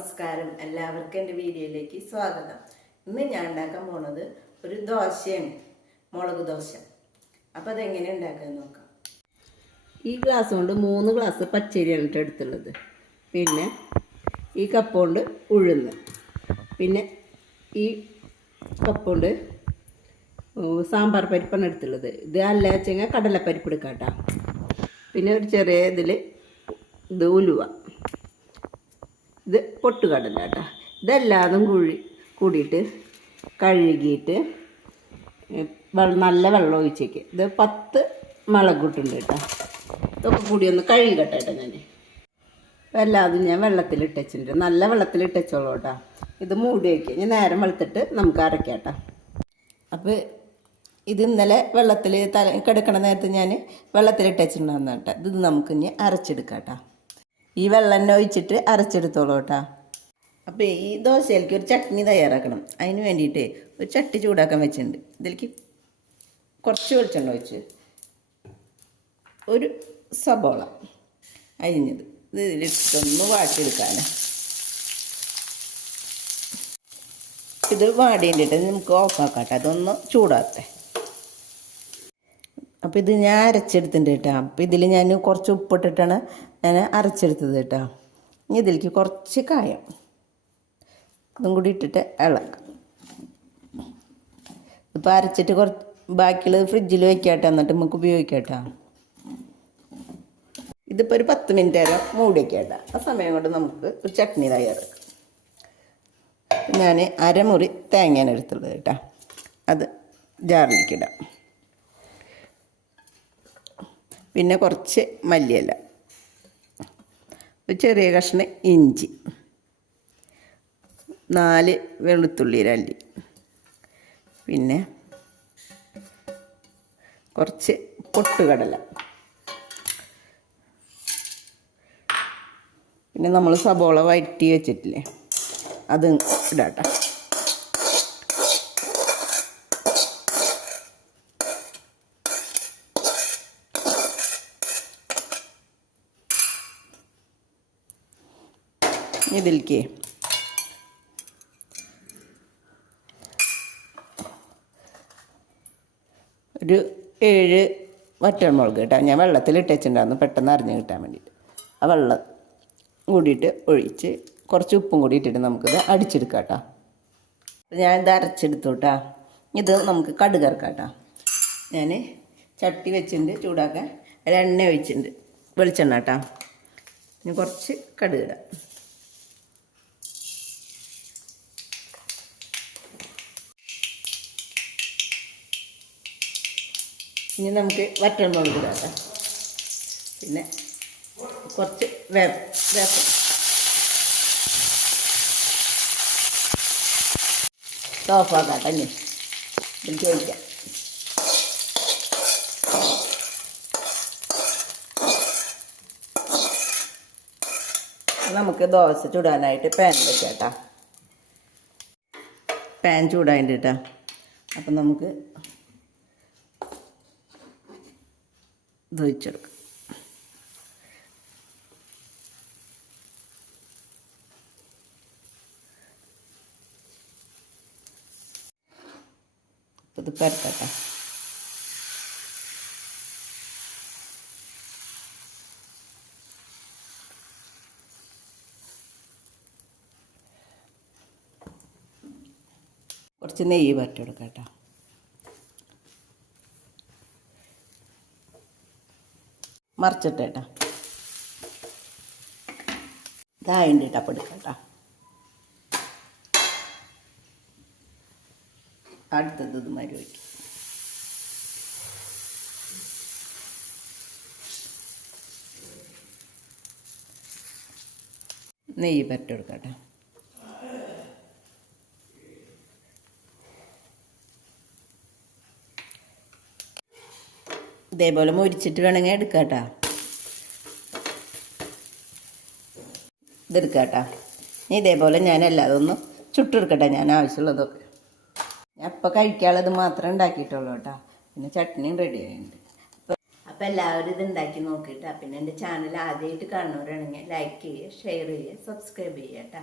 നമസ്കാരം. എല്ലാവർക്കും എന്റെ വീഡിയോയിലേക്ക് സ്വാഗതം. ഇന്ന് ഞാൻ ഉണ്ടാക്കാൻ പോണത് ഒരു ദോശയാണ് മുളക് ദോശ. അപ്പോൾ അതെങ്ങനെ ഉണ്ടാക്കാൻ നോക്കാം. ഈ ഗ്ലാസ് കൊണ്ട് മൂന്ന് ഗ്ലാസ് പച്ചരിയാണ് ട്ടോ എടുത്തുള്ളത്. പിന്നെ ഈ കപ്പ് കൊണ്ട് ഉഴുന്ന്. പിന്നെ ഈ കപ്പ് കൊണ്ട് സാമ്പാർ പരിപ്പാണ് എടുത്തുള്ളത്. ഇത് അല്ല വെച്ചെങ്കിൽ കടലപ്പരിപ്പ് എടുക്കാം കേട്ടോ പിന്നെ ഒരു ചെറിയ ഇതിൽ ഇത് ഉലുവ. ഇത് പൊട്ടുകടല കേട്ടോ ഇതെല്ലാതും കുഴി കൂടിയിട്ട് കഴുകിയിട്ട് നല്ല വെള്ളം ഒഴിച്ചേക്ക്. ഇത് പത്ത് മുളകൂട്ടുണ്ട് കേട്ടോ ഇതൊക്കെ കൂടി ഒന്ന് കഴുകട്ടെ കേട്ടോ ഞാൻ എല്ലാതും ഞാൻ വെള്ളത്തിൽ വെച്ചിട്ടുണ്ട് നല്ല വെള്ളത്തിൽ വെച്ചോളൂ കേട്ടോ ഇത് മൂടി വയ്ക്കുക ഇനി നേരം വെളുത്തിട്ട് നമുക്ക് അരക്കാം കേട്ടോ അപ്പോൾ ഇത് ഇന്നലെ വെള്ളത്തിൽ തല കിടക്കണ നേരത്ത് ഞാൻ വെള്ളത്തിൽ വെച്ചിട്ടുണ്ടാകുന്ന കേട്ടോ ഇത് നമുക്ക് ഇനി അരച്ചെടുക്കാം കേട്ടോ ഈ വെള്ളം തന്നെ ഒഴിച്ചിട്ട് അരച്ചെടുത്തോളൂ കേട്ടോ. അപ്പോൾ ഈ ദോശയിലേക്ക് ഒരു ചട്നി തയ്യാറാക്കണം. അതിന് വേണ്ടിയിട്ട് ഒരു ചട്ടി ചൂടാക്കാൻ വെച്ചിട്ടുണ്ട്. ഇതിലേക്ക് കുറച്ച് വെളിച്ചെണ്ണ ഒഴിച്ച് ഒരു സബോള അരിഞ്ഞത്. ഇത് ഇതിലിട്ടൊന്ന് വാട്ടിയെടുക്കാൻ ഇത് വാടിയിട്ട് നമുക്ക് ഓഫാക്കാം കേട്ടോ. അതൊന്ന് ചൂടാകട്ടെ അപ്പോൾ ഇത് ഞാൻ അരച്ചെടുത്തിട്ടുണ്ട് കേട്ടോ. അപ്പോൾ ഇതിൽ ഞാൻ കുറച്ച് ഉപ്പിട്ടിട്ടാണ് ഞാൻ അരച്ചെടുത്തത് കേട്ടോ. ഇനി ഇതിലേക്ക് കുറച്ച് കായം ഇതും കൂടി ഇട്ടിട്ട് ഇളക്കാം. ഇപ്പോൾ അരച്ചിട്ട് കുറച്ച് ബാക്കിയുള്ളത് ഫ്രിഡ്ജിൽ വെക്കാട്ടോ എന്നിട്ട് നമുക്ക് ഉപയോഗിക്കാം കേട്ടോ. ഇതിപ്പോൾ ഒരു പത്ത് മിനിറ്റ് നേരം മൂടി വയ്ക്കാം ആ സമയം കൊണ്ട് നമുക്ക് ഒരു ചട്നി തയ്യാറാക്കാം. ഞാൻ അരമുറി തേങ്ങയാണ് എടുത്തുള്ളത് കേട്ടോ. അത് ജാറിലേക്ക് ഇടാം പിന്നെ കുറച്ച് മല്ലിയില. ചെറിയ കഷ്ണം ഇഞ്ചി. നാല് വെളുത്തുള്ളി രല്ലി പിന്നെ കുറച്ച് പൊട്ടുകടല. പിന്നെ നമ്മൾ സബോള വഴറ്റി വെച്ചിട്ടില്ലേ? അത് ഇടാട്ടോ. ഇതിലേക്ക് ഒരു ഏഴ് വറ്റൽമുളക് കേട്ടോ. ഞാൻ വെള്ളത്തിൽ ഇട്ടുണ്ടായിരുന്നു പെട്ടെന്ന് അറിഞ്ഞ് കിട്ടാൻ വേണ്ടിയിട്ട്. ആ വെള്ളം കൂടിയിട്ട് ഒഴിച്ച് കുറച്ച് ഉപ്പും കൂടി ഇട്ടിട്ട് നമുക്കിത് അടിച്ചെടുക്കാം കേട്ടോ ഞാൻ ഇത് അരച്ചെടുത്തു കേട്ടോ ഇത് നമുക്ക് കടുക് ഇറക്കാം കേട്ടോ ഞാൻ ചട്ടി വെച്ചിട്ടുണ്ട് ചൂടാക്കാൻ. അതിൽ എണ്ണ ഒഴിച്ചിട്ടുണ്ട്. വെളിച്ചെണ്ണ കേട്ടോ. ഇനി കുറച്ച് കടുക് ഇനി നമുക്ക് വറ്റൽമുളക് ഇടാം പിന്നെ കുറച്ച് വേപ്പ്. വേപ്പ് ഓഫാക്കാം കേട്ടോ എനിക്ക് നമുക്ക് ദോശ ചുടാനായിട്ട് പാൻ വെക്കാം പാൻ ചൂടായിട്ട് കേട്ടോ. അപ്പം നമുക്ക് ഇത് ഒഴിച്ചെടുക്കാം ഇത് പരത്തട്ടെ. കുറച്ച് നെയ്യ് പരട്ടി കൊടുക്കാം കേട്ടോ. മറിച്ചിട്ടേട്ടാ. കേട്ടോ ഇതാ എടുക്കാം ടപ്പെടുക്കട്ടോ അടുത്തത് ഇതുമാതിരി വയ്ക്കും. നെയ്യ് പരട്ടെടുക്കട്ടെ ഇതേപോലെ മുരിച്ചിട്ട് വേണമെങ്കിൽ എടുക്കാട്ടാ. ഇതെടുക്കാട്ടാ. ഇനി ഇതേപോലെ ഞാൻ എല്ലാതും ഒന്ന് ചുട്ടെടുക്കട്ടെ ഞാൻ ആവശ്യമുള്ളതൊക്കെ. ഞാൻ ഇപ്പോൾ കഴിക്കാനുള്ളത് മാത്രമേ ഉണ്ടാക്കിയിട്ടുള്ളൂ കേട്ടോ. പിന്നെ ചട്നിയും റെഡി ആയിട്ടുണ്ട്. അപ്പോൾ അപ്പം എല്ലാവരും ഇത് ഉണ്ടാക്കി നോക്കിയിട്ടാ പിന്നെ എന്റെ ചാനൽ ആദ്യമായിട്ട് കാണുന്നവരാണെങ്കിൽ ലൈക്ക് ചെയ്യുക ഷെയർ ചെയ്യുക സബ്സ്ക്രൈബ് ചെയ്യുക കേട്ടോ.